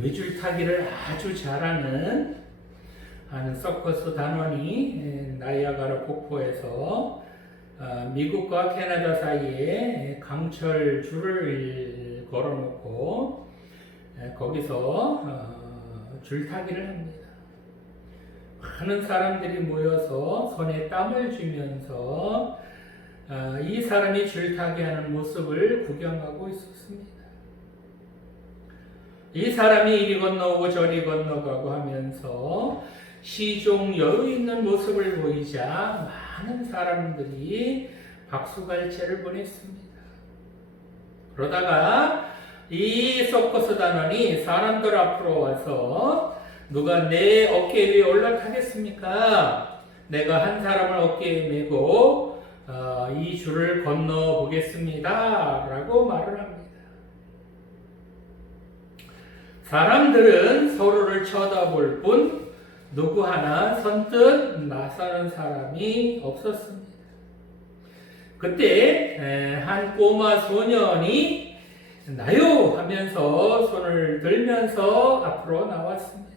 외줄타기를 아주 잘하는 서커스 단원이 나이아가라 폭포에서 미국과 캐나다 사이에 강철 줄을 걸어놓고 거기서 줄타기를 합니다. 많은 사람들이 모여서 손에 땀을 쥐면서 이 사람이 줄타기하는 모습을 구경하고 있었습니다. 이 사람이 이리 건너오고 저리 건너가고 하면서 시종 여유 있는 모습을 보이자 많은 사람들이 박수갈채를 보냈습니다. 그러다가 이 서커스 단원이 사람들 앞으로 와서 누가 내 어깨 위에 올라타겠습니까? 내가 한 사람을 어깨에 메고 이 줄을 건너 보겠습니다. 라고 말을 합니다. 사람들은 서로를 쳐다볼 뿐 누구 하나 선뜻 나서는 사람이 없었습니다. 그때 한 꼬마 소년이 나요 하면서 손을 들면서 앞으로 나왔습니다.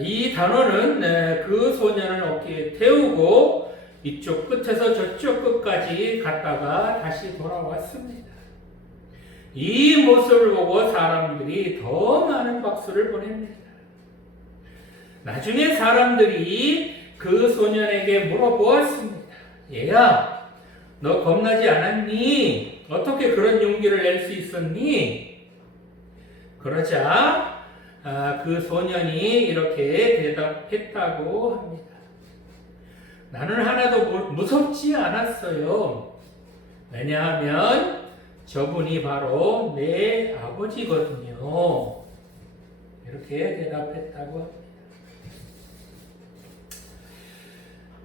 이 단원은 그 소년을 어깨에 태우고 이쪽 끝에서 저쪽 끝까지 갔다가 다시 돌아왔습니다. 이 모습을 보고 사람들이 더 많은 박수를 보냅니다. 나중에 사람들이 그 소년에게 물어보았습니다. 얘야, 너 겁나지 않았니? 어떻게 그런 용기를 낼 수 있었니? 그러자 그 소년이 이렇게 대답했다고 합니다. 나는 하나도 무섭지 않았어요. 왜냐하면 저분이 바로 내 아버지거든요. 이렇게 대답했다고 합니다.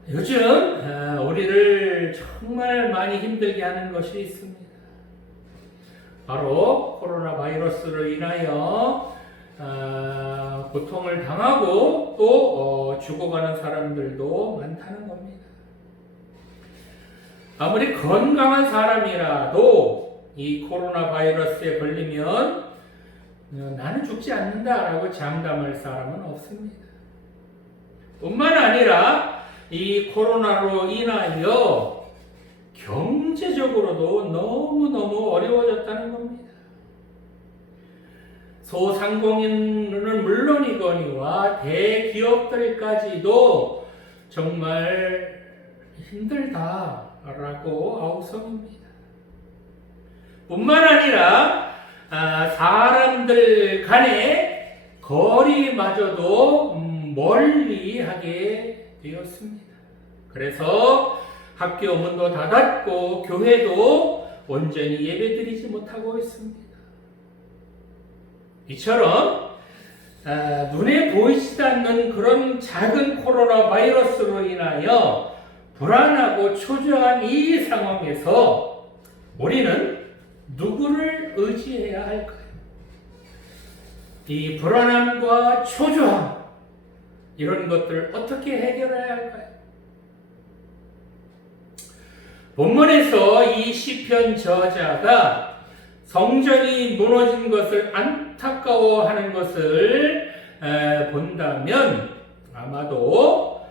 요즘 우리를 정말 많이 힘들게 하는 것이 있습니다. 바로 코로나 바이러스로 인하여 고통을 당하고 또 죽어가는 사람들도 많다는 겁니다. 아무리 건강한 사람이라도 이 코로나 바이러스에 걸리면 나는 죽지 않는다라고 장담할 사람은 없습니다. 뿐만 아니라 이 코로나로 인하여 경제적으로도 너무너무 어려워졌다는 겁니다. 소상공인은 물론이거니와 대기업들까지도 정말 힘들다라고 아우성입니다. 뿐만 아니라 사람들 간의 거리마저도 멀리하게 되었습니다. 그래서 학교 문도 닫았고 교회도 온전히 예배드리지 못하고 있습니다. 이처럼 눈에 보이지도 않는 그런 작은 코로나 바이러스로 인하여 불안하고 초조한 이 상황에서 우리는 누구를 의지해야 할까요? 이 불안함과 초조함, 이런 것들을 어떻게 해결해야 할까요? 본문에서 이 시편 저자가 성전이 무너진 것을 안타까워하는 것을 본다면 아마도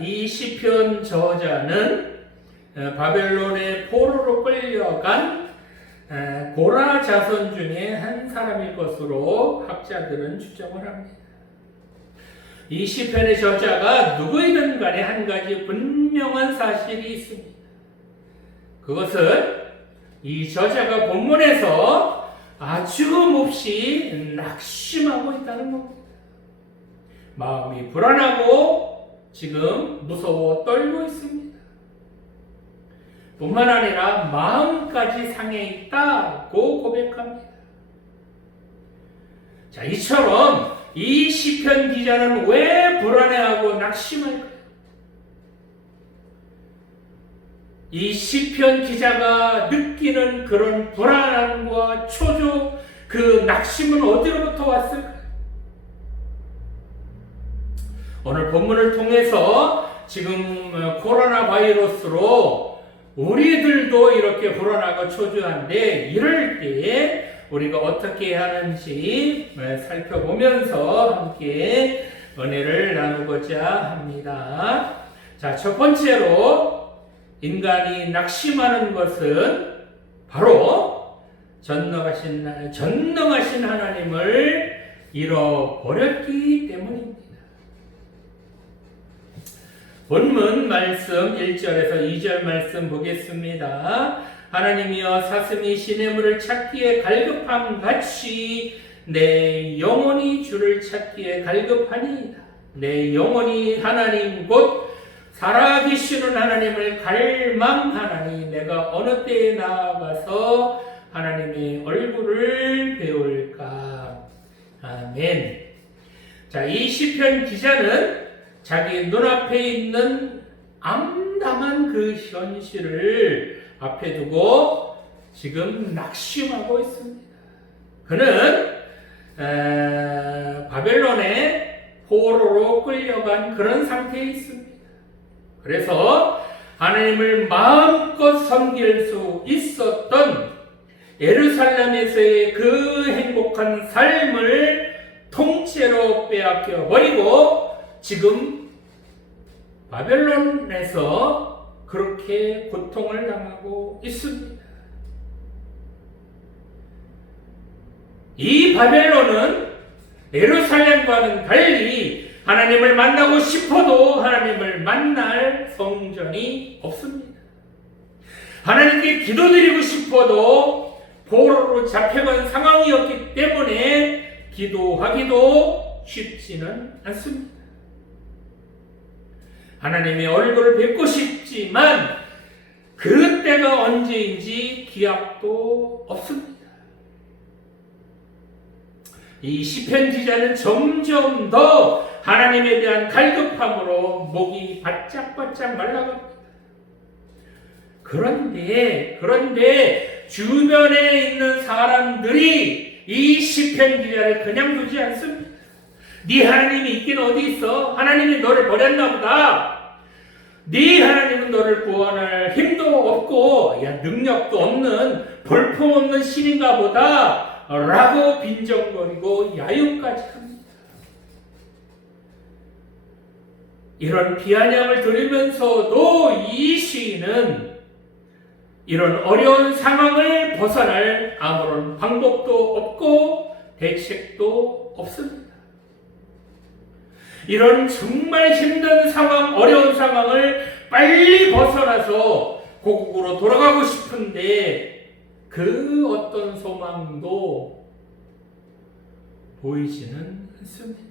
이 시편 저자는 바벨론의 포로로 끌려간 고라 자손 중에 한 사람일 것으로 학자들은 추정을 합니다. 이 시편의 저자가 누구이든 간에 한 가지 분명한 사실이 있습니다. 그것은 이 저자가 본문에서 아주 몹시 낙심하고 있다는 겁니다. 마음이 불안하고 지금 무서워 떨고 있습니다. 뿐만 아니라 마음까지 상해 있다고 고백합니다. 자, 이처럼 이 시편 기자는 왜 불안해하고 낙심할까요? 이 시편 기자가 느끼는 그런 불안함과 초조, 그 낙심은 어디로부터 왔을까요? 오늘 본문을 통해서 지금 코로나 바이러스로 우리들도 이렇게 불안하고 초조한데 이럴 때에 우리가 어떻게 하는지 살펴보면서 함께 은혜를 나누고자 합니다. 자, 첫 번째로 인간이 낙심하는 것은 바로 전능하신 하나님을 잃어버렸기 때문입니다. 본문 말씀 1절에서 2절 말씀 보겠습니다. 하나님이여 사슴이 시냇물을 찾기에 갈급함 같이 내 영혼이 주를 찾기에 갈급하니이다. 내 영혼이 하나님 곧 살아계시는 하나님을 갈망하나니 내가 어느 때에 나아가서 하나님의 얼굴을 배울까. 아멘. 자, 이 시편 기자는 자기 눈앞에 있는 암담한 그 현실을 앞에 두고 지금 낙심하고 있습니다. 그는 바벨론의 포로로 끌려간 그런 상태에 있습니다. 그래서 하나님을 마음껏 섬길 수 있었던 예루살렘에서의 그 행복한 삶을 통째로 빼앗겨 버리고 지금 바벨론에서 그렇게 고통을 당하고 있습니다. 이 바벨론은 예루살렘과는 달리 하나님을 만나고 싶어도 하나님을 만날 성전이 없습니다. 하나님께 기도드리고 싶어도 포로로 잡혀간 상황이었기 때문에 기도하기도 쉽지는 않습니다. 하나님의 얼굴을 뵙고 싶지만 그때가 언제인지 기약도 없습니다. 이 시편 기자는 점점 더 하나님에 대한 갈급함으로 목이 바짝바짝 말라갑니다. 그런데 주변에 있는 사람들이 이 시편 기자를 그냥 두지 않습니다. 네 하나님이 있긴 어디 있어? 하나님이 너를 버렸나 보다. 네 하나님은 너를 구원할 힘도 없고 능력도 없는 볼품없는 신인가 보다 라고 빈정거리고 야유까지 합니다. 이런 비아냥을 들으면서도 이 시인은 이런 어려운 상황을 벗어날 아무런 방법도 없고 대책도 없습니다. 이런 정말 힘든 상황, 어려운 상황을 빨리 벗어나서 고국으로 돌아가고 싶은데 그 어떤 소망도 보이지는 않습니다.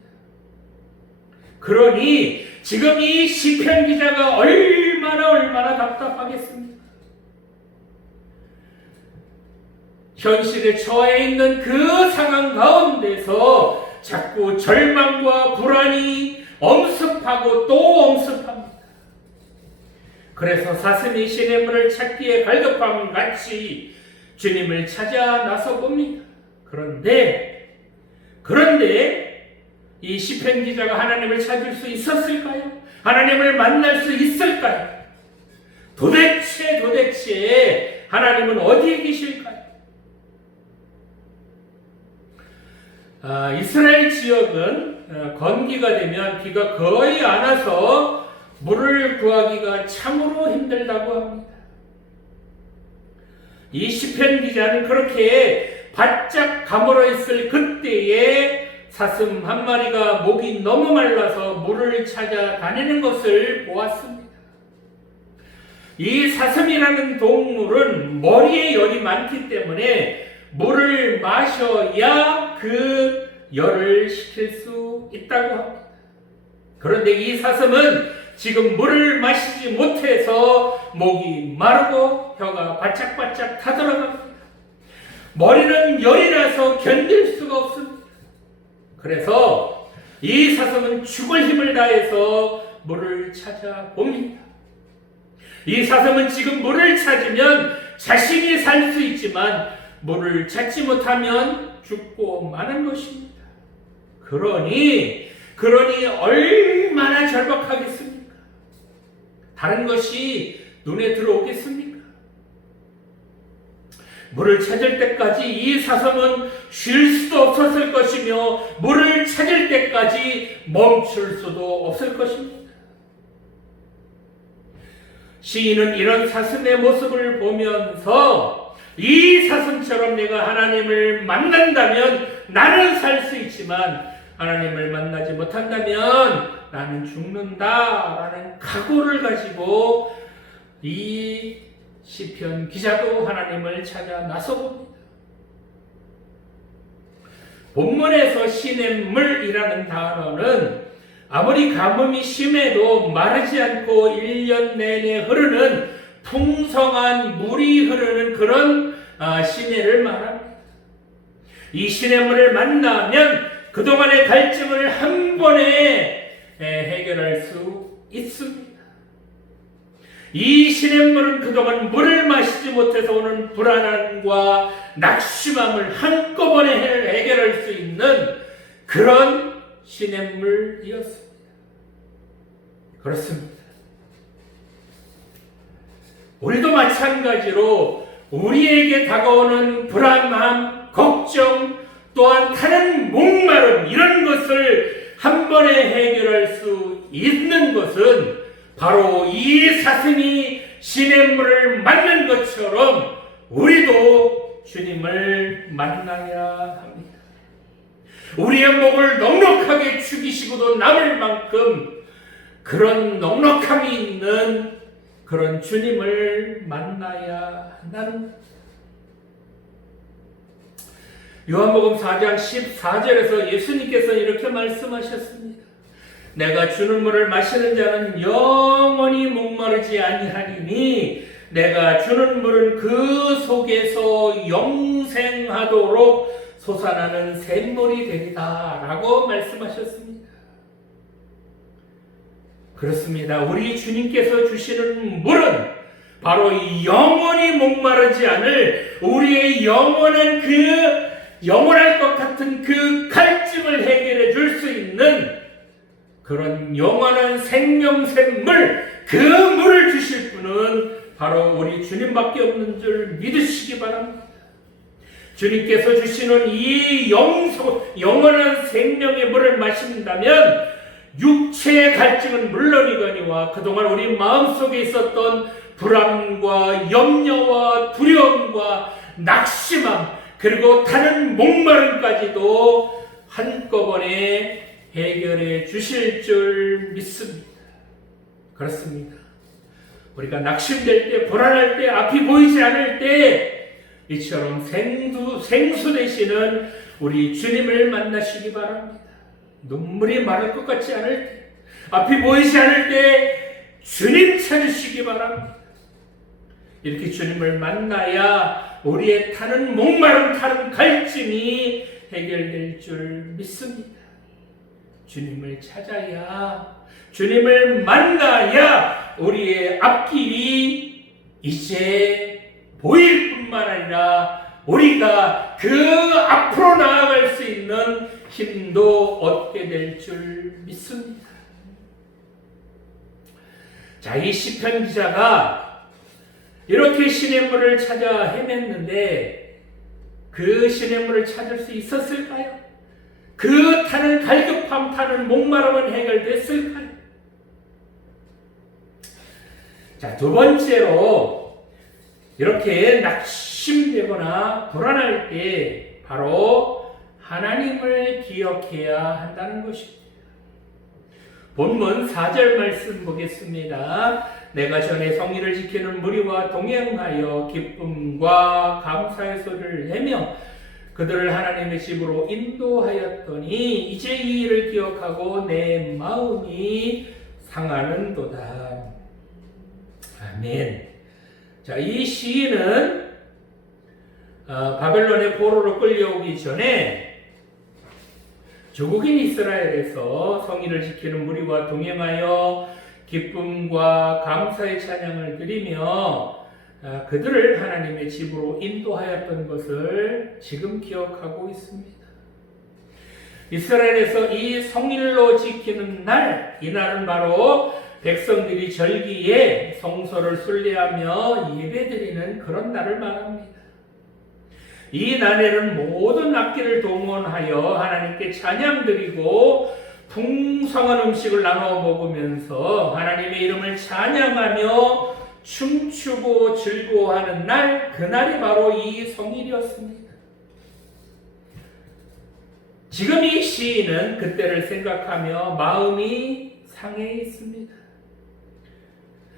그러니 지금 이 시편 기자가 얼마나 답답하겠습니까? 현실에 처해 있는 그 상황 가운데서 자꾸 절망과 불안이 엄습하고 또 엄습합니다. 그래서 사슴이 시냇물을 찾기에 갈급함 같이 주님을 찾아 나서봅니다. 그런데 이 시편 기자가 하나님을 찾을 수 있었을까요? 하나님을 만날 수 있을까요? 도대체 하나님은 어디에 계실까요? 이스라엘 지역은 건기가 되면 비가 거의 안 와서 물을 구하기가 참으로 힘들다고 합니다. 이 시편 기자는 그렇게 바짝 가물어 있을 그때에 사슴 한 마리가 목이 너무 말라서 물을 찾아 다니는 것을 보았습니다. 이 사슴이라는 동물은 머리에 열이 많기 때문에 물을 마셔야 그 열을 식힐 수 있다고 합니다. 그런데 이 사슴은 지금 물을 마시지 못해서 목이 마르고 혀가 바짝바짝 타들어갑니다. 머리는 열이 나서 견딜 수가 없습니다. 그래서 이 사슴은 죽을 힘을 다해서 물을 찾아봅니다. 이 사슴은 지금 물을 찾으면 자신이 살 수 있지만 물을 찾지 못하면 죽고 마는 것입니다. 그러니 얼마나 절박하겠습니까? 다른 것이 눈에 들어오겠습니까? 물을 찾을 때까지 이 사슴은 쉴 수도 없었을 것이며 물을 찾을 때까지 멈출 수도 없을 것입니다. 시인은 이런 사슴의 모습을 보면서 이 사슴처럼 내가 하나님을 만난다면 나는 살 수 있지만 하나님을 만나지 못한다면 나는 죽는다라는 각오를 가지고 이 시편 기자도 하나님을 찾아 나서봅니다. 본문에서 시냇물이라는 단어는 아무리 가뭄이 심해도 마르지 않고 1년 내내 흐르는 풍성한 물이 흐르는 그런 시내를 말합니다. 이 시냇물을 만나면 그동안의 갈증을 한 번에 해결할 수 있습니다. 이 시냇물은 그동안 물을 마시지 못해서 오는 불안함과 낙심함을 한꺼번에 해결할 수 있는 그런 시냇물이었습니다. 그렇습니다. 우리도 마찬가지로 우리에게 다가오는 불안함, 걱정, 또한 타는 목마름 이런 것을 한 번에 해결할 수 있는 것은 바로 이 사슴이 시냇물을 만난 것처럼 우리도 주님을 만나야 합니다. 우리의 목을 넉넉하게 죽이시고도 남을 만큼 그런 넉넉함이 있는 그런 주님을 만나야 한다는 요한복음 4장 14절에서 예수님께서 이렇게 말씀하셨습니다. 내가 주는 물을 마시는 자는 영원히 목마르지 아니하리니 내가 주는 물은 그 속에서 영생하도록 솟아나는 샘물이 되리다 라고 말씀하셨습니다. 그렇습니다. 우리 주님께서 주시는 물은 바로 영원히 목마르지 않을 우리의 영원할 것 같은 그 갈증을 해결해 줄 수 있는 그런 영원한 생명샘물, 그 물을 주실 분은 바로 우리 주님밖에 없는 줄 믿으시기 바랍니다. 주님께서 주시는 이 영원한 생명의 물을 마신다면 육체의 갈증은 물론이거니와 그동안 우리 마음속에 있었던 불안과 염려와 두려움과 낙심함 그리고 타는 목마름까지도 한꺼번에 해결해 주실 줄 믿습니다. 그렇습니다. 우리가 낙심될 때, 불안할 때, 앞이 보이지 않을 때 이처럼 생수 되시는 우리 주님을 만나시기 바랍니다. 눈물이 마를 것 같지 않을 때, 앞이 보이지 않을 때 주님 찾으시기 바랍니다. 이렇게 주님을 만나야 우리의 타는 목마름, 타는 갈증이 해결될 줄 믿습니다. 주님을 찾아야, 주님을 만나야 우리의 앞길이 이제 보일 뿐만 아니라 우리가 그 앞으로 나아갈 수 있는 힘도 얻게 될 줄 믿습니다. 자, 이 시편 기자가 이렇게 시냇물을 찾아 헤맸는데 그 시냇물을 찾을 수 있었을까요? 그 타는 갈급함, 타는 목마름은 해결됐을까요? 자, 두 번째로 이렇게 낙심되거나 불안할 때 바로 하나님을 기억해야 한다는 것입니다. 본문 4절 말씀 보겠습니다. 내가 전에 성의를 지키는 무리와 동행하여 기쁨과 감사의 소리를 내며 그들을 하나님의 집으로 인도하였더니 이제 이 일을 기억하고 내 마음이 상하는도다. 아멘. 자, 이 시인은 바벨론의 포로로 끌려오기 전에 조국인 이스라엘에서 성의를 지키는 무리와 동행하여 기쁨과 감사의 찬양을 드리며 그들을 하나님의 집으로 인도하였던 것을 지금 기억하고 있습니다. 이스라엘에서 이 성일로 지키는 날, 이날은 바로 백성들이 절기에 성소를 순례하며 예배드리는 그런 날을 말합니다. 이 날에는 모든 악기를 동원하여 하나님께 찬양드리고 풍성한 음식을 나눠 먹으면서 하나님의 이름을 찬양하며 춤추고 즐거워하는 날, 그날이 바로 이 성일이었습니다. 지금 이 시인은 그때를 생각하며 마음이 상해 있습니다.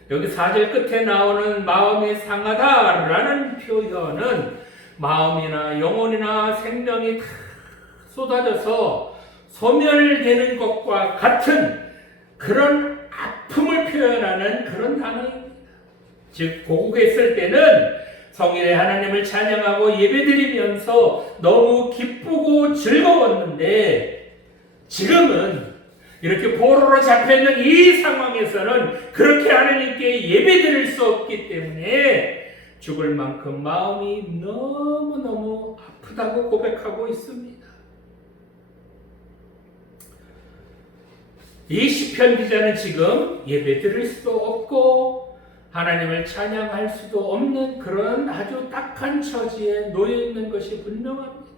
여기 4절 끝에 나오는 마음이 상하다라는 표현은 마음이나 영혼이나 생명이 다 쏟아져서 소멸되는 것과 같은 그런 아픔을 표현하는 그런 단어입니다. 즉 고국했을 때는 성일에 하나님을 찬양하고 예배드리면서 너무 기쁘고 즐거웠는데 지금은 이렇게 포로로 잡혀있는 이 상황에서는 그렇게 하나님께 예배드릴 수 없기 때문에 죽을 만큼 마음이 너무너무 아프다고 고백하고 있습니다. 이 시편 기자는 지금 예배드릴 수도 없고 하나님을 찬양할 수도 없는 그런 아주 딱한 처지에 놓여 있는 것이 분명합니다.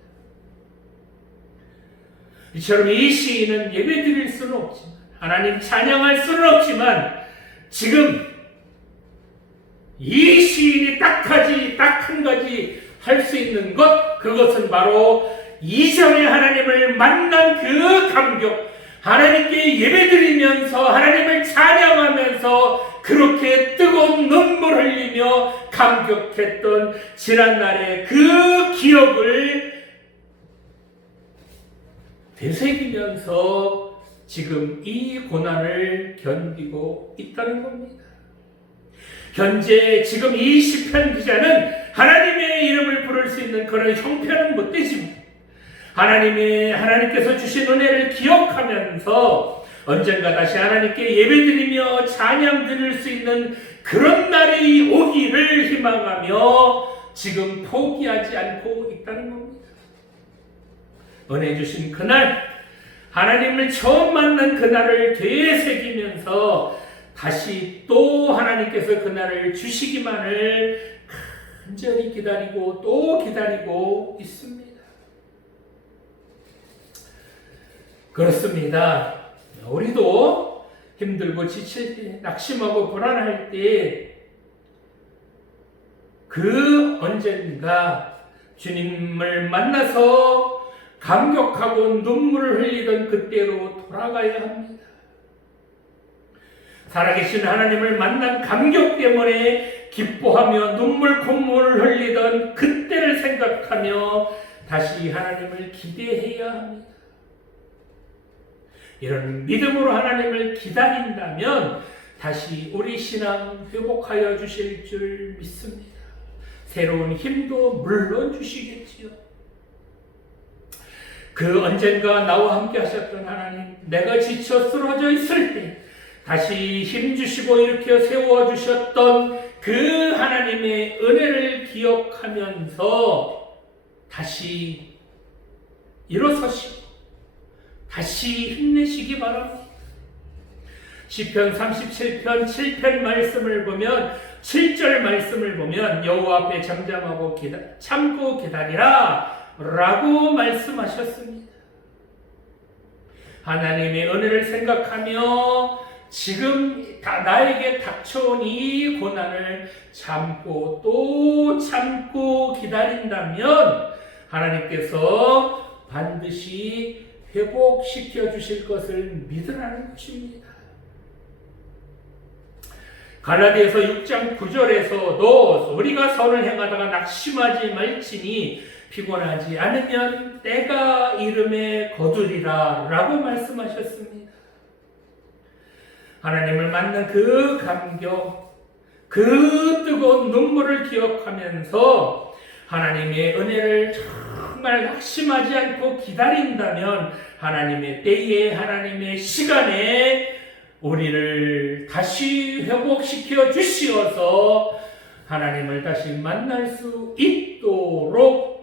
이처럼 이 시인은 예배드릴 수는 없지만 하나님 찬양할 수는 없지만 지금 이 시인이 딱 한 가지 할 수 있는 것, 그것은 바로 이전에 하나님을 만난 그 감격, 하나님께 예배드리면서 하나님을 찬양하면서 그렇게 뜨거운 눈물 흘리며 감격했던 지난날의 그 기억을 되새기면서 지금 이 고난을 견디고 있다는 겁니다. 현재 지금 이 시편 기자는 하나님의 이름을 부를 수 있는 그런 형편은 못 되지만 하나님께서 주신 은혜를 기억하면서 언젠가 다시 하나님께 예배드리며 찬양 드릴 수 있는 그런 날이 오기를 희망하며 지금 포기하지 않고 있다는 겁니다. 은혜 주신 그날, 하나님을 처음 만난 그날을 되새기면서 다시 또 하나님께서 그날을 주시기만을 간절히 기다리고 또 기다리고 있습니다. 그렇습니다. 우리도 힘들고 지칠 때, 낙심하고 불안할 때 그 언젠가 주님을 만나서 감격하고 눈물을 흘리던 그때로 돌아가야 합니다. 살아계신 하나님을 만난 감격 때문에 기뻐하며 콧물을 흘리던 그때를 생각하며 다시 하나님을 기대해야 합니다. 이런 믿음으로 하나님을 기다린다면 다시 우리 신앙 회복하여 주실 줄 믿습니다. 새로운 힘도 물론 주시겠지요. 그 언젠가 나와 함께 하셨던 하나님, 내가 지쳐 쓰러져 있을 때 다시 힘주시고 일으켜 세워주셨던 그 하나님의 은혜를 기억하면서 다시 일어서시고 다시 힘내시기 바랍니다. 시편 37편 7편 말씀을 보면 7절 말씀을 보면 여호와 앞에 잠잠하고 참고 기다리라 라고 말씀하셨습니다. 하나님의 은혜를 생각하며 지금 나에게 닥쳐온 이 고난을 참고 또 참고 기다린다면 하나님께서 반드시 회복시켜 주실 것을 믿으라는 것입니다. 갈라디아서 6장 9절에서도 우리가 선을 행하다가 낙심하지 말지니 피곤하지 않으면 때가 이름에 거두리라 라고 말씀하셨습니다. 하나님을 만난 그 감격, 그 뜨거운 눈물을 기억하면서 하나님의 은혜를 정말 낙심하지 않고 기다린다면 하나님의 때에, 하나님의 시간에 우리를 다시 회복시켜 주시어서 하나님을 다시 만날 수 있도록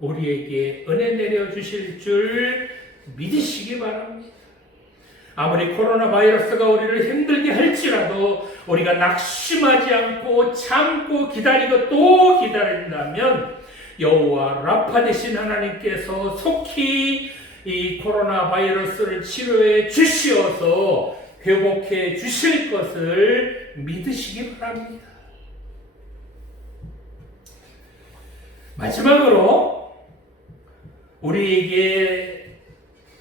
우리에게 은혜 내려주실 줄 믿으시기 바랍니다. 아무리 코로나 바이러스가 우리를 힘들게 할지라도 우리가 낙심하지 않고 참고 기다리고 또 기다린다면 여호와 라파 되신 하나님께서 속히 이 코로나 바이러스를 치료해 주시어서 회복해 주실 것을 믿으시기 바랍니다. 마지막으로 우리에게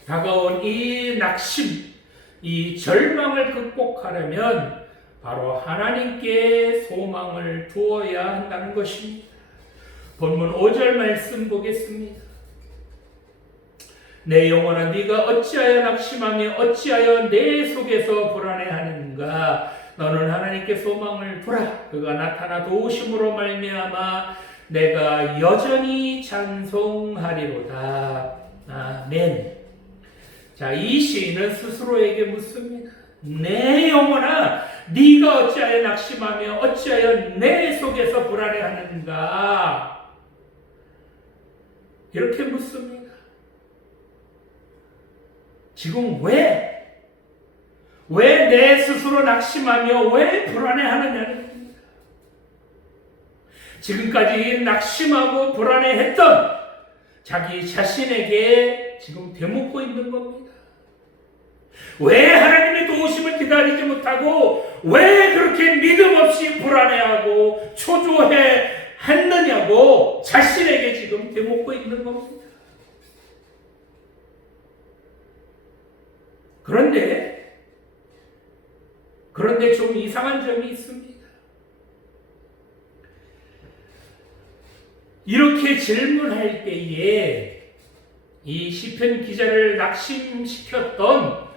다가온 이 낙심, 이 절망을 극복하려면 바로 하나님께 소망을 두어야 한다는 것입니다. 본문 5절 말씀 보겠습니다. 내 영혼아 네가 어찌하여 낙심하며 어찌하여 내 속에서 불안해하는가. 너는 하나님께 소망을 두라. 그가 나타나 도우심으로 말미암아 내가 여전히 찬송하리로다. 아멘. 자, 이 시인은 스스로에게 묻습니다. 내 영혼아 네가 어찌하여 낙심하며 어찌하여 내 속에서 불안해하는가. 이렇게 묻습니다. 지금 왜 내 스스로 낙심하며 왜 불안해하느냐는 겁니다. 지금까지 낙심하고 불안해했던 자기 자신에게 지금 되묻고 있는 겁니다. 왜 하나님의 도우심을 기다리지 못하고 왜 그렇게 믿음 없이 불안해하고 초조해 했느냐고 자신에게 지금 되묻고 있는 겁니다. 그런데 좀 이상한 점이 있습니다. 이렇게 질문할 때에 이 시편 기자를 낙심시켰던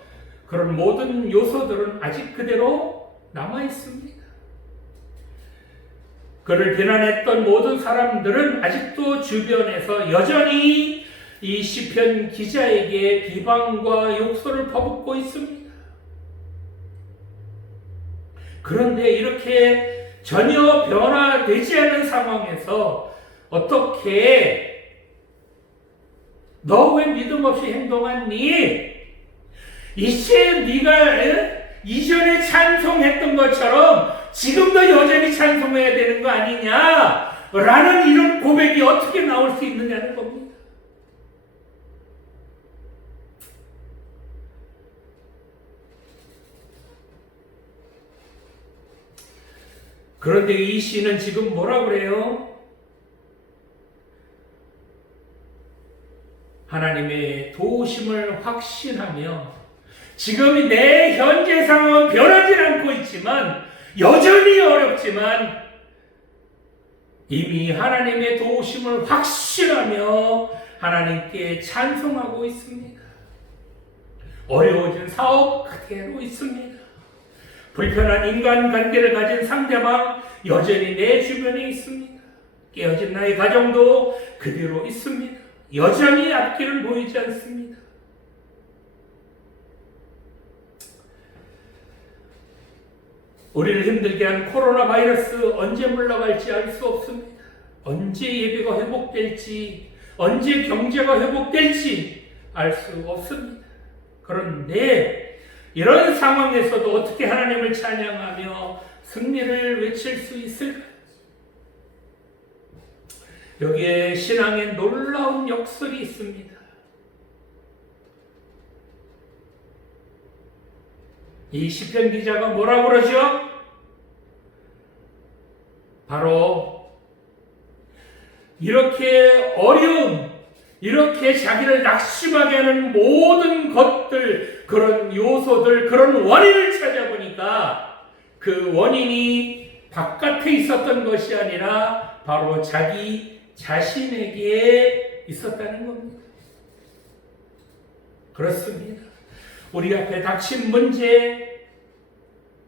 그런 모든 요소들은 아직 그대로 남아 있습니다. 그를 비난했던 모든 사람들은 아직도 주변에서 여전히 이 시편 기자에게 비방과 욕설을 퍼붓고 있습니다. 그런데 이렇게 전혀 변화되지 않은 상황에서 어떻게 너 왜 믿음 없이 행동했니? 이제 네가 이전에 찬송했던 것처럼 지금도 여전히 찬송해야 되는 거 아니냐? 라는 이런 고백이 어떻게 나올 수 있느냐는 겁니다. 그런데 이 시는 지금 뭐라 그래요? 하나님의 도우심을 확신하며 지금 내 현재 상황은 변하지 않고 있지만 여전히 어렵지만 이미 하나님의 도우심을 확신하며 하나님께 찬송하고 있습니다. 어려워진 사업 그대로 있습니다. 불편한 인간관계를 가진 상대방 여전히 내 주변에 있습니다. 깨어진 나의 가정도 그대로 있습니다. 여전히 앞길은 보이지 않습니다. 우리를 힘들게 한 코로나 바이러스 언제 물러갈지 알 수 없습니다. 언제 예배가 회복될지, 언제 경제가 회복될지 알 수 없습니다. 그런데 이런 상황에서도 어떻게 하나님을 찬양하며 승리를 외칠 수 있을까? 여기에 신앙의 놀라운 역설이 있습니다. 이 시편 기자가 뭐라고 그러죠? 바로 이렇게 어려움, 이렇게 자기를 낙심하게 하는 모든 것들, 그런 요소들, 그런 원인을 찾아보니까 그 원인이 바깥에 있었던 것이 아니라 바로 자기 자신에게 있었다는 겁니다. 그렇습니다. 우리 앞에 닥친 문제,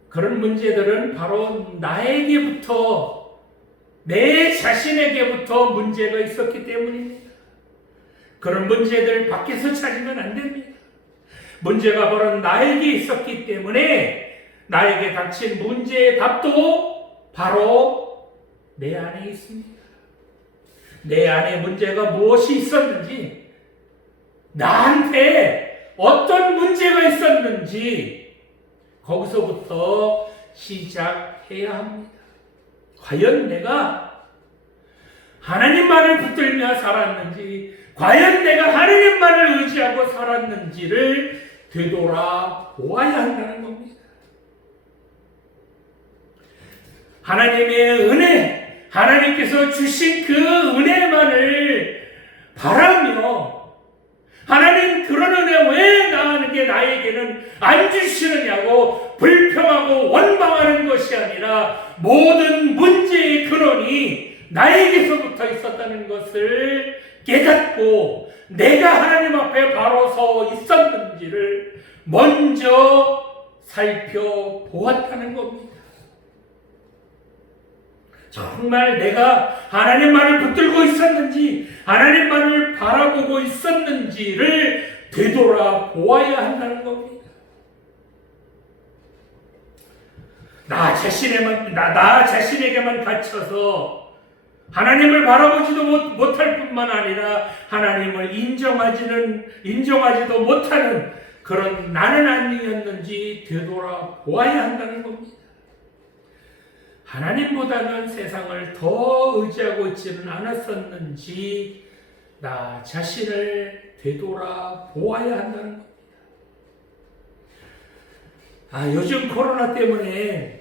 그런 문제들은 바로 나에게부터, 내 자신에게부터 문제가 있었기 때문입니다. 그런 문제들 밖에서 찾으면 안 됩니다. 문제가 바로 나에게 있었기 때문에 나에게 닥친 문제의 답도 바로 내 안에 있습니다. 내 안에 문제가 무엇이 있었는지, 나한테 어떤 문제가 있었는지 거기서부터 시작해야 합니다. 과연 내가 하나님만을 붙들며 살았는지, 과연 내가 하나님만을 의지하고 살았는지를 되돌아보아야 한다는 겁니다. 하나님의 은혜, 하나님께서 주신 그 은혜만을 바라며, 하나님 그런 은혜 왜 나에게 나에게는 안 주시느냐고 불평하고 원망하는 것이 아니라, 모든 문제의 근원이 나에게서부터 있었다는 것을 깨닫고 내가 하나님 앞에 바로 서 있었는지를 먼저 살펴보았다는 겁니다. 정말 내가 하나님만을 붙들고 있었는지, 하나님만을 바라보고 있었는지를 되돌아보아야 한다는 겁니다. 나 자신에게만 갇혀서 하나님을 바라보지도 못할 뿐만 아니라 하나님을 인정하지도 못하는 그런 나는 아니었는지 되돌아보아야 한다는 겁니다. 하나님보다는 세상을 더 의지하고 있지는 않았었는지 나 자신을 되돌아보아야 한다는 겁니다. 요즘 코로나 때문에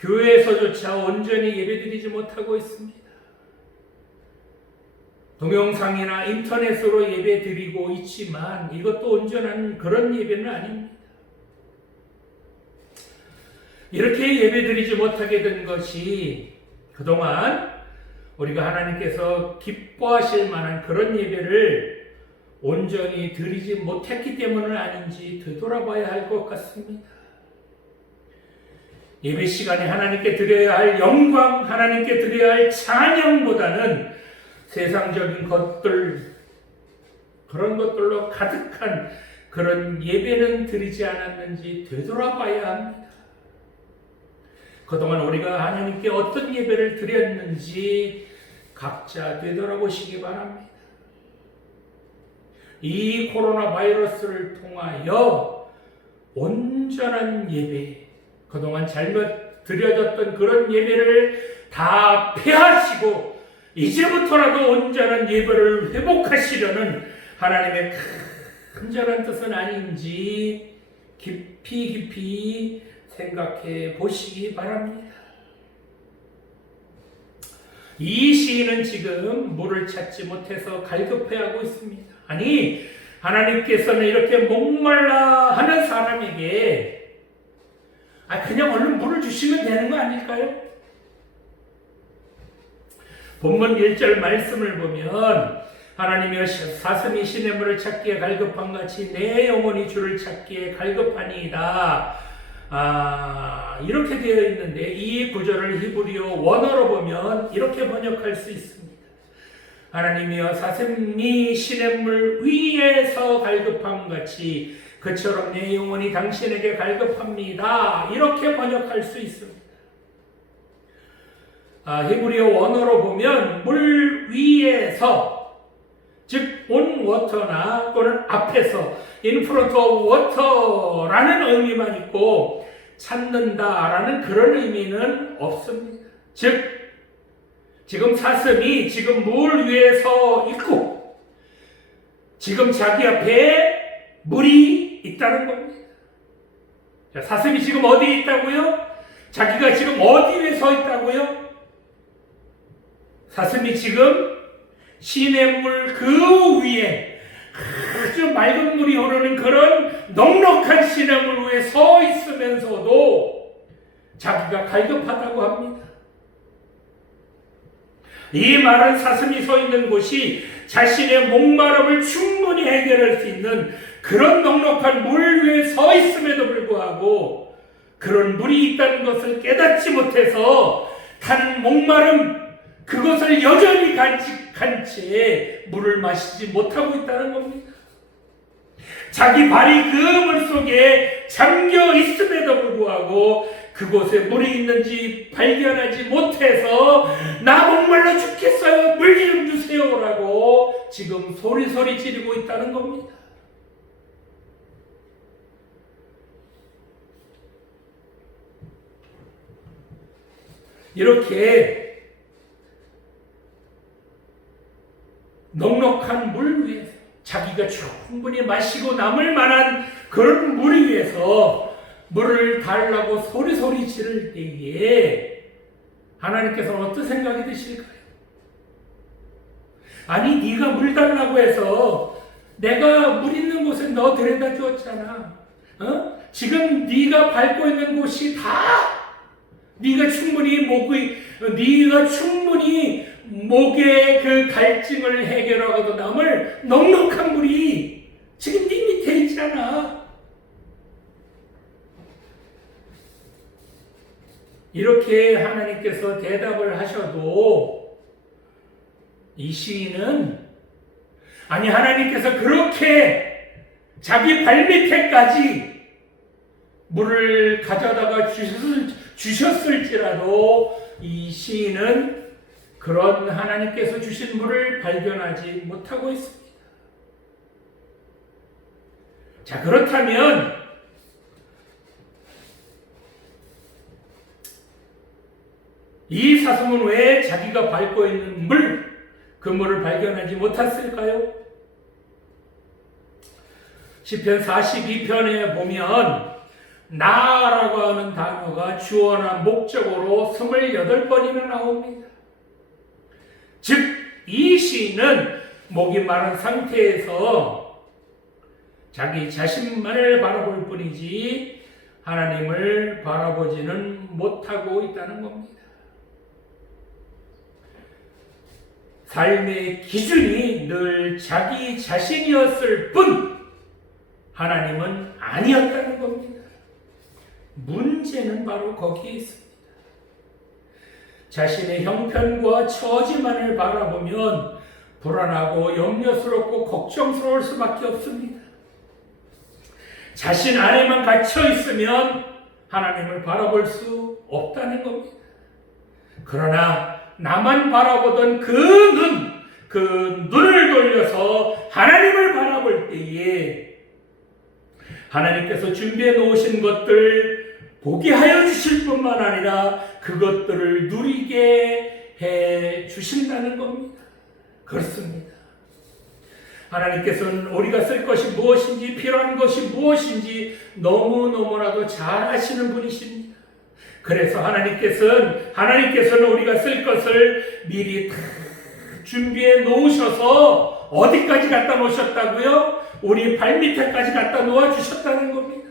교회에서조차 온전히 예배드리지 못하고 있습니다. 동영상이나 인터넷으로 예배드리고 있지만 이것도 온전한 그런 예배는 아닙니다. 이렇게 예배드리지 못하게 된 것이 그동안 우리가 하나님께서 기뻐하실 만한 그런 예배를 온전히 드리지 못했기 때문은 아닌지 되돌아봐야 할 것 같습니다. 예배 시간에 하나님께 드려야 할 영광, 하나님께 드려야 할 찬양보다는 세상적인 것들, 그런 것들로 가득한 그런 예배는 드리지 않았는지 되돌아봐야 합니다. 그동안 우리가 하나님께 어떤 예배를 드렸는지 각자 되돌아보시기 바랍니다. 이 코로나 바이러스를 통하여 온전한 예배, 그동안 잘못 드려졌던 그런 예배를 다 폐하시고 이제부터라도 온전한 예배를 회복하시려는 하나님의 간절한 뜻은 아닌지 깊이 생각해 보시기 바랍니다. 이 시인은 지금 물을 찾지 못해서 갈급해하고 있습니다. 아니, 하나님께서는 이렇게 목말라 하는 사람에게 그냥 얼른 물을 주시면 되는 거 아닐까요? 본문 1절 말씀을 보면 하나님이여 사슴이 시냇물을 찾기에 갈급한 같이 내 영혼이 주를 찾기에 갈급하니이다. 이렇게 되어 있는데 이 구절을 히브리어 원어로 보면 이렇게 번역할 수 있습니다. 하나님이여 사슴이 시냇물 위에서 갈급함 같이 그처럼 내 영혼이 당신에게 갈급합니다. 이렇게 번역할 수 있습니다. 히브리어 원어로 보면 물 위에서, 즉 on water나 또는 앞에서 in front of water라는 의미만 있고 찾는다라는 그런 의미는 없습니다. 즉 지금 사슴이 지금 물 위에 서 있고 지금 자기 앞에 물이 있다는 겁니다. 자, 사슴이 지금 어디에 있다고요? 자기가 지금 어디 위에 서 있다고요? 사슴이 지금 시냇물 그 위에 아주 맑은 물이 흐르는 그런 넉넉한 시냇물 위에 서 있으면서도 자기가 갈급하다고 합니다. 이 말은 사슴이 서 있는 곳이 자신의 목마름을 충분히 해결할 수 있는 그런 넉넉한 물 위에 서 있음에도 불구하고 그런 물이 있다는 것을 깨닫지 못해서 타는 목마름, 그것을 여전히 간직한 채 물을 마시지 못하고 있다는 겁니다. 자기 발이 그 물속에 잠겨 있음에도 불구하고 그곳에 물이 있는지 발견하지 못해서 나 목말라 죽겠어요, 물 좀 주세요 라고 지금 소리 지르고 있다는 겁니다. 이렇게 넉넉한 물 위에서 자기가 충분히 마시고 남을 만한 그런 물 위에서 물을 달라고 소리소리 지를 때에 하나님께서는 어떤 생각이 드실까요? 아니 네가 물 달라고 해서 내가 물 있는 곳에 너 데려다 주었잖아. 지금 네가 밟고 있는 곳이 다 네가 충분히 목의 그 갈증을 해결하고도 남을 넉넉한 물이 지금 네 밑에 있잖아. 이렇게 하나님께서 대답을 하셔도 이 시인은 아니 하나님께서 그렇게 자기 발밑에까지 물을 가져다가 주셨을지라도 이 시인은 그런 하나님께서 주신 물을 발견하지 못하고 있습니다. 자, 그렇다면 이 사슴은 왜 자기가 밟고 있는 그 물을 발견하지 못했을까요? 시편 42편에 보면 나라고 하는 단어가 주어나 목적으로 28번이나 나옵니다. 즉, 이 시인은 목이 마른 상태에서 자기 자신만을 바라볼 뿐이지 하나님을 바라보지는 못하고 있다는 겁니다. 삶의 기준이 늘 자기 자신이었을 뿐 하나님은 아니었다는 겁니다. 문제는 바로 거기에 있습니다. 자신의 형편과 처지만을 바라보면 불안하고 염려스럽고 걱정스러울 수밖에 없습니다. 자신 안에만 갇혀 있으면 하나님을 바라볼 수 없다는 겁니다. 그러나 나만 바라보던 그 눈을 돌려서 하나님을 바라볼 때에 하나님께서 준비해 놓으신 것들 보게 하여 주실 뿐만 아니라 그것들을 누리게 해 주신다는 겁니다. 그렇습니다. 하나님께서는 우리가 쓸 것이 무엇인지 필요한 것이 무엇인지 너무너무나도 잘 아시는 분이십니다. 그래서 하나님께서는 우리가 쓸 것을 미리 다 준비해 놓으셔서 어디까지 갖다 놓으셨다고요? 우리 발밑에까지 갖다 놓아 주셨다는 겁니다.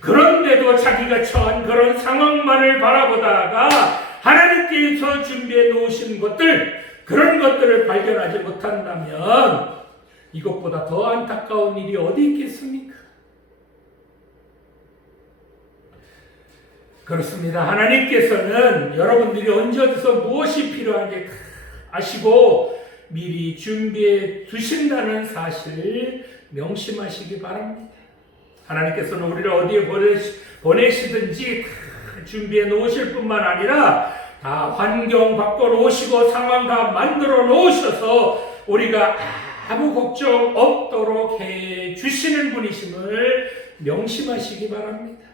그런데도 자기가 처한 그런 상황만을 바라보다가 하나님께서 준비해 놓으신 그런 것들을 발견하지 못한다면 이것보다 더 안타까운 일이 어디 있겠습니까? 그렇습니다. 하나님께서는 여러분들이 언제 어디서 무엇이 필요한지 아시고 미리 준비해 두신다는 사실 명심하시기 바랍니다. 하나님께서는 우리를 어디에 보내시든지 다 준비해 놓으실 뿐만 아니라 다 환경 바꿔 놓으시고 상황 다 만들어 놓으셔서 우리가 아무 걱정 없도록 해 주시는 분이심을 명심하시기 바랍니다.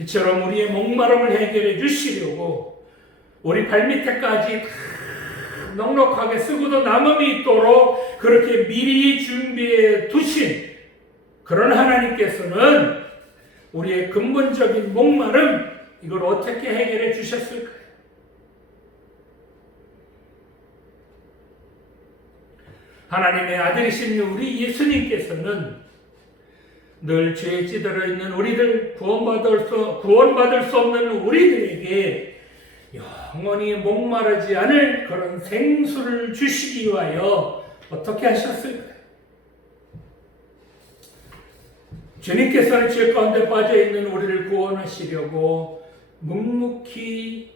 이처럼 우리의 목마름을 해결해 주시려고 우리 발밑에까지 다 넉넉하게 쓰고도 남음이 있도록 그렇게 미리 준비해 두신 그런 하나님께서는 우리의 근본적인 목마름 이걸 어떻게 해결해 주셨을까요? 하나님의 아들이신 우리 예수님께서는 늘 죄에 찌들어 있는 우리들, 구원받을 수 없는 우리들에게 영원히 목마르지 않을 그런 생수를 주시기 위하여 어떻게 하셨을까요? 주님께서는 죄 가운데 빠져있는 우리를 구원하시려고 묵묵히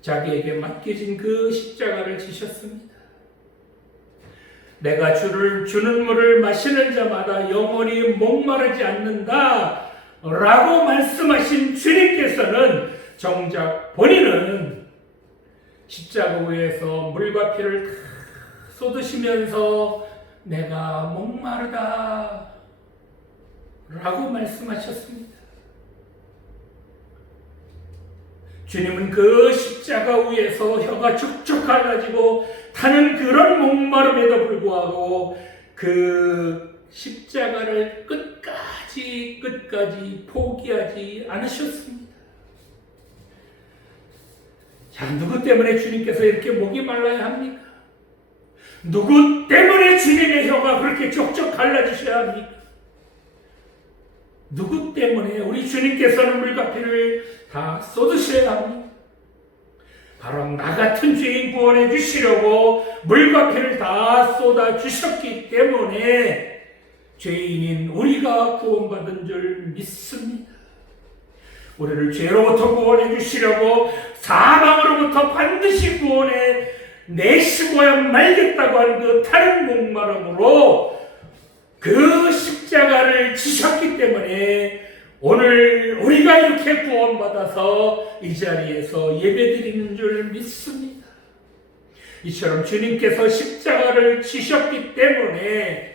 자기에게 맡겨진 그 십자가를 지셨습니다. 내가 주는 물을 마시는 자마다 영원히 목마르지 않는다 라고 말씀하신 주님께서는 정작 본인은 십자가 위에서 물과 피를 다 쏟으시면서 내가 목마르다 라고 말씀하셨습니다. 주님은 그 십자가 위에서 혀가 쭉쭉 갈라지고 타는 그런 목마름에도 불구하고 그 십자가를 끝까지 포기하지 않으셨습니다. 자, 누구 때문에 주님께서 이렇게 목이 말라야 합니까? 누구 때문에 주님의 혀가 그렇게 쪽쪽 갈라지셔야 합니까? 누구 때문에 우리 주님께서는 물과 피를 다 쏟으셔야 합니까? 바로 나 같은 죄인 구원해 주시려고 물과 피를 다 쏟아 주셨기 때문에 죄인인 우리가 구원받은 줄 믿습니다. 우리를 죄로부터 구원해 주시려고 사망으로부터 반드시 구원해 내시고야 말겠다고 하는 그 다른 목마름으로 그 십자가를 지셨기 때문에 오늘 우리가 이렇게 구원받아서 이 자리에서 예배드리는 줄 믿습니다. 이처럼 주님께서 십자가를 지셨기 때문에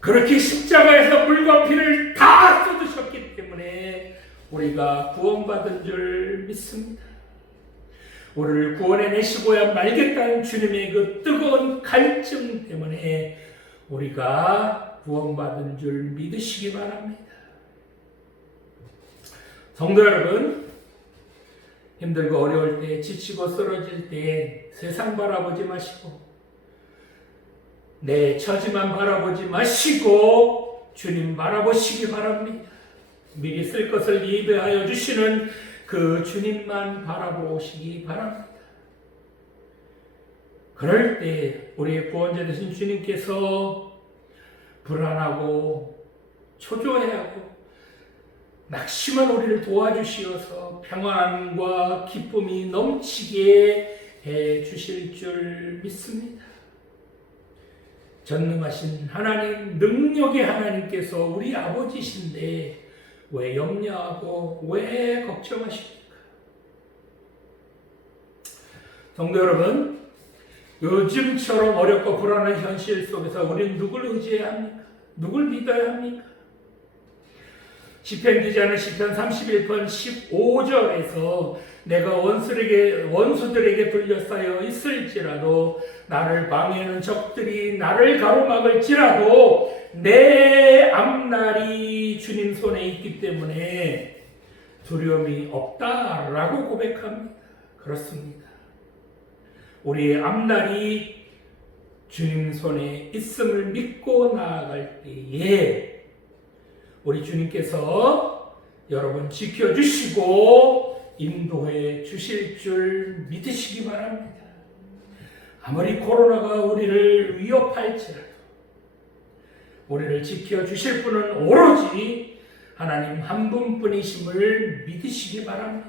그렇게 십자가에서 물과 피를 다 쏟으셨기 때문에 우리가 구원받은 줄 믿습니다. 우리를 구원해내시고야 말겠다는 주님의 그 뜨거운 갈증 때문에 우리가 구원받은 줄 믿으시기 바랍니다. 성도 여러분, 힘들고 어려울 때, 지치고 쓰러질 때 세상 바라보지 마시고 내 처지만 바라보지 마시고 주님 바라보시기 바랍니다. 미리 쓸 것을 예배하여 주시는 그 주님만 바라보시기 바랍니다. 그럴 때 우리의 구원자 되신 주님께서 불안하고 초조해하고 낙심한 우리를 도와주시어서 평안과 기쁨이 넘치게 해 주실 줄 믿습니다. 전능하신 하나님, 능력의 하나님께서 우리 아버지신데 왜 염려하고 왜 걱정하십니까? 성도 여러분, 요즘처럼 어렵고 불안한 현실 속에서 우리는 누굴 의지해야 합니까? 누굴 믿어야 합니까? 시편 기자는 시편 31편 15절에서 내가 원수들에게 둘러싸여 있을지라도 나를 방해하는 적들이 나를 가로막을지라도 내 앞날이 주님 손에 있기 때문에 두려움이 없다라고 고백합니다. 그렇습니다. 우리의 앞날이 주님 손에 있음을 믿고 나아갈 때에 우리 주님께서 여러분 지켜주시고 인도해 주실 줄 믿으시기 바랍니다. 아무리 코로나가 우리를 위협할지라도 우리를 지켜주실 분은 오로지 하나님 한 분뿐이심을 믿으시기 바랍니다.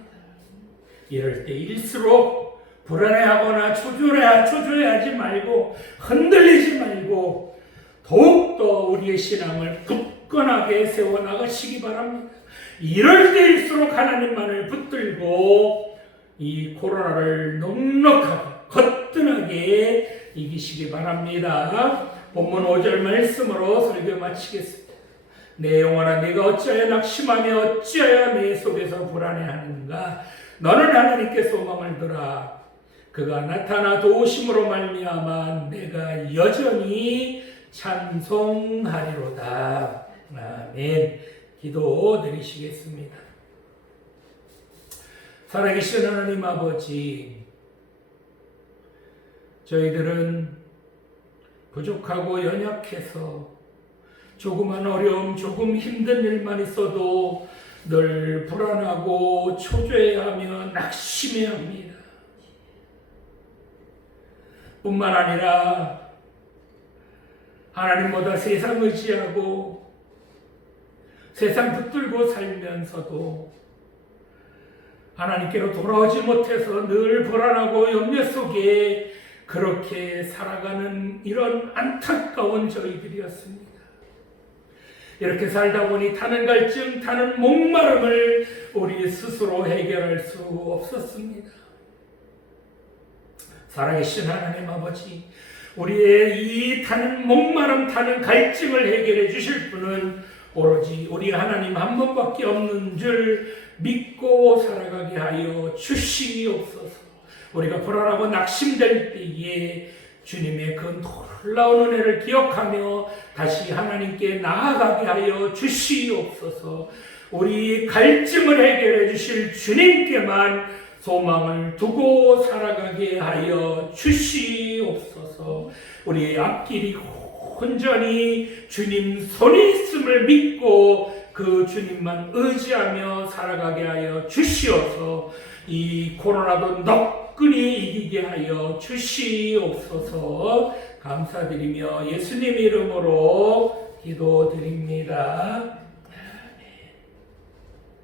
이럴 때일수록 불안해하거나 초조해하지 말고 흔들리지 말고 더욱더 우리의 신앙을 굳건하게 세워나가시기 바랍니다. 이럴 때일수록 하나님만을 붙들고 이 코로나를 넉넉하게 거뜬하게 이기시기 바랍니다. 본문 5절 말씀으로 설교 마치겠습니다. 내 영혼아 네가 어찌하여 낙심하며 어찌하여 내 속에서 불안해하는가? 너는 하나님께 소망을 두라. 그가 나타나 도우심으로 말미암아 내가 여전히 찬송하리로다. 아멘. 기도 드리시겠습니다. 살아계신 하나님 아버지, 저희들은 부족하고 연약해서 조그만 어려움, 조금 힘든 일만 있어도 늘 불안하고 초조해하며 낙심해야 합니다. 뿐만 아니라 하나님보다 세상 의지하고 세상 붙들고 살면서도 하나님께로 돌아오지 못해서 늘 불안하고 염려 속에 그렇게 살아가는 이런 안타까운 저희들이었습니다. 이렇게 살다 보니 타는 갈증, 타는 목마름을 우리 스스로 해결할 수 없었습니다. 살아계신 하나님 아버지, 우리의 이 타는 목마름, 타는 갈증을 해결해 주실 분은 오로지 우리 하나님 한 분밖에 없는 줄 믿고 살아가게 하여 주시옵소서. 우리가 불안하고 낙심될 때에 주님의 그 놀라운 은혜를 기억하며 다시 하나님께 나아가게 하여 주시옵소서. 우리 갈증을 해결해 주실 주님께만 소망을 두고 살아가게 하여 주시옵소서. 우리의 앞길이 온전히 주님 손이 있음을 믿고 그 주님만 의지하며 살아가게 하여 주시옵소서. 이 코로나도 너끈히 이기게 하여 주시옵소서. 감사드리며 예수님 이름으로 기도드립니다.